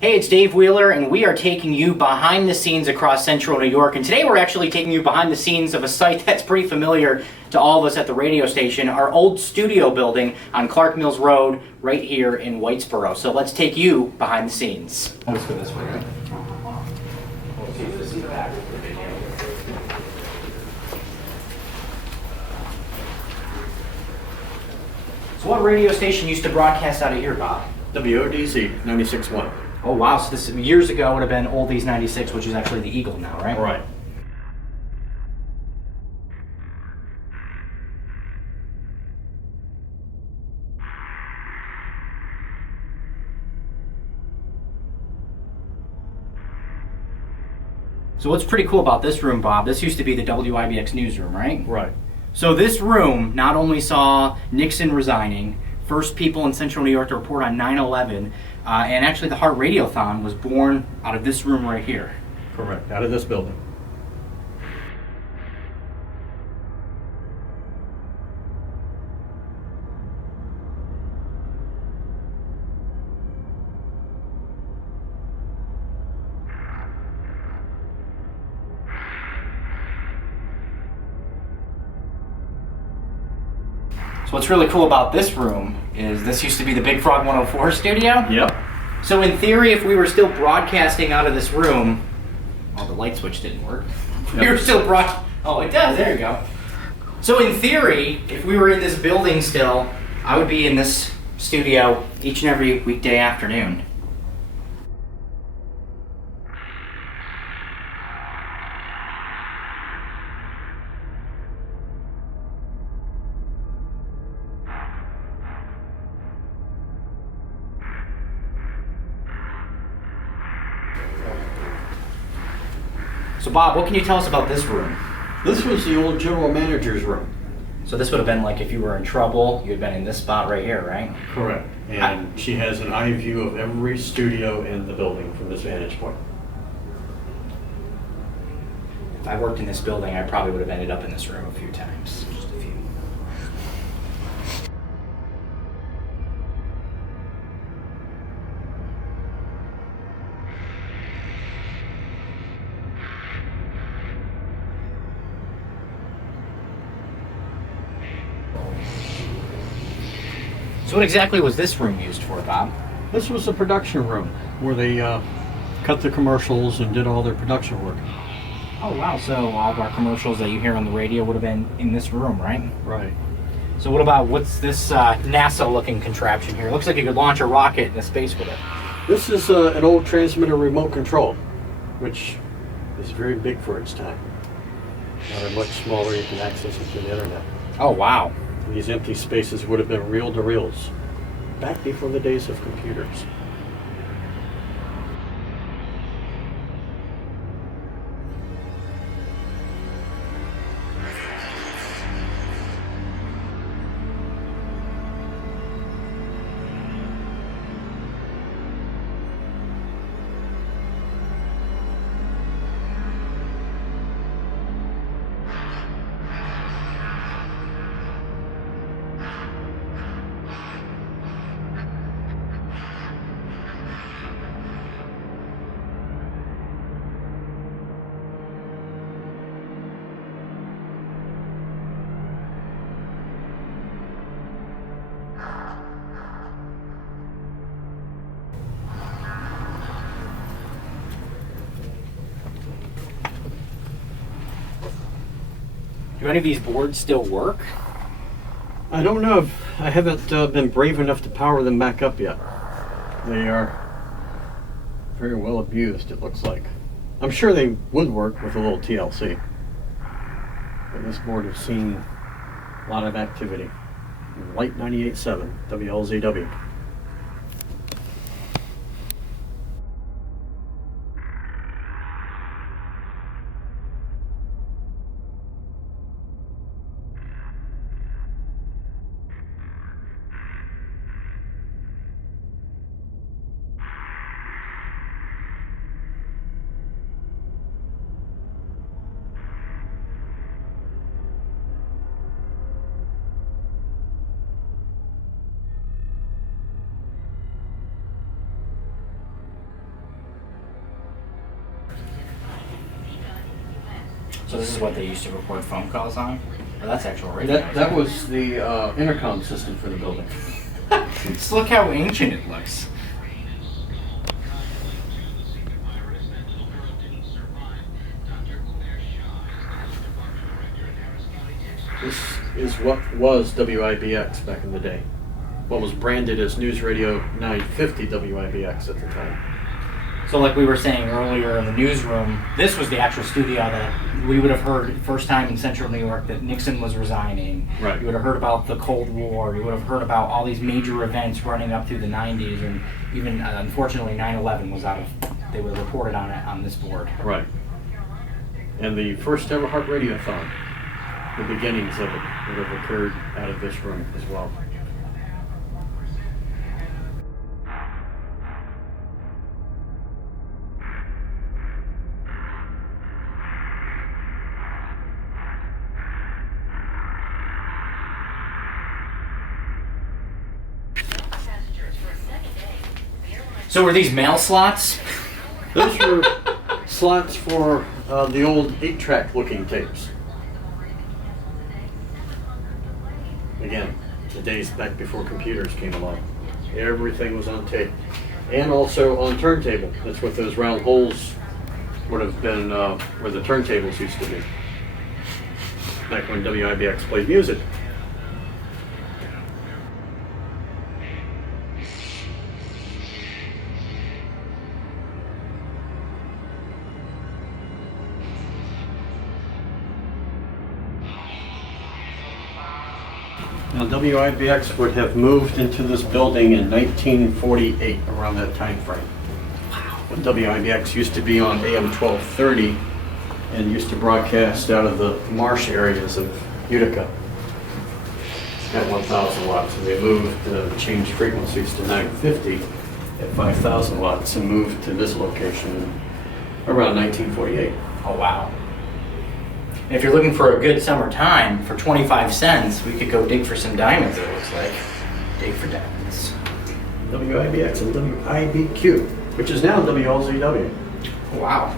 Hey, it's Dave Wheeler, and we are taking you behind the scenes across central New York. And today we're actually taking you behind the scenes of a site that's pretty familiar to all of us at the radio station, our old studio building on Clark Mills Road, right here in Whitesboro. So let's take you behind the scenes. Let's go this way, right? So what radio station used to broadcast out of here, Bob? WODZ 96.1. Oh wow, so this years ago would have been Oldies 96, which is actually the Eagle now, right? Right. So what's pretty cool about this room, Bob, this used to be the WIBX newsroom, right? Right. So this room not only saw Nixon resigning, first people in central New York to report on 9/11, and actually the Heart Radiothon was born out of this room right here. Correct. Out of this building. So what's really cool about this room is this used to be the Big Frog 104 studio. Yep. So in theory, if we were still broadcasting out of this room, oh, the light switch didn't work. Yep. We were still oh, it does, there you go. So in theory, if we were in this building still, I would be in this studio each and every weekday afternoon. So Bob, what can you tell us about this room? This was the old general manager's room. So this would have been like if you were in trouble, you'd been in this spot right here, right? Correct. And she has an eye view of every studio in the building from this vantage point. If I worked in this building, I probably would have ended up in this room a few times. Just a few. So what exactly was this room used for, Bob? This was the production room where they cut the commercials and did all their production work. Oh wow, so all of our commercials that you hear on the radio would have been in this room, right? Right. So what about, what's this NASA-looking contraption here? It looks like you could launch a rocket into space with it. This is an old transmitter remote control, which is very big for its time. Now they're much smaller, you can access it through the internet. Oh wow. These empty spaces would have been reel-to-reels, back before the days of computers. Do any of these boards still work? I don't know if I haven't been brave enough to power them back up yet. They are very well abused, it looks like. I'm sure they would work with a little TLC. But this board has seen a lot of activity. Light 98.7, WLZW. So this is what they used to record phone calls on? Or that's actual radio. That was the intercom system for the building. Just look how ancient it looks. This is what was WIBX back in the day. What was branded as News Radio 950 WIBX at the time. So like we were saying earlier in the newsroom, this was the actual studio that we would have heard first time in Central New York that Nixon was resigning. Right. You would have heard about the Cold War. You would have heard about all these major events running up through the 90s, and even unfortunately 9/11 was out of. They were reported on it on this board. Right. And the first ever Heart Radiothon, the beginnings of it would have occurred out of this room as well. So were these mail slots? Those were slots for the old 8-track looking tapes. Again, the days back before computers came along. Everything was on tape. And also on turntable. That's what those round holes would have been where the turntables used to be. Back when WIBX played music. Now, WIBX would have moved into this building in 1948, around that time frame. Wow. When WIBX used to be on AM 1230 and used to broadcast out of the marsh areas of Utica at 1,000 watts. And they moved, changed frequencies to 950 at 5,000 watts and moved to this location around 1948. Oh wow. And if you're looking for a good summer time, for 25 cents, we could go dig for some diamonds, it looks like. Dig for diamonds. WIBX and WIBQ, which is now WLZW. Wow.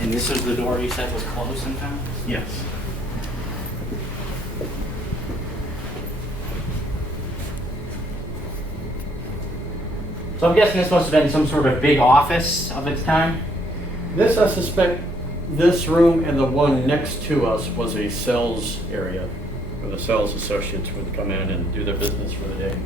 And this is the door you said was closed sometimes? Yes. So I'm guessing this must have been some sort of big office of its time? This, I suspect, this room and the one next to us was a sales area where the sales associates would come in and do their business for the day.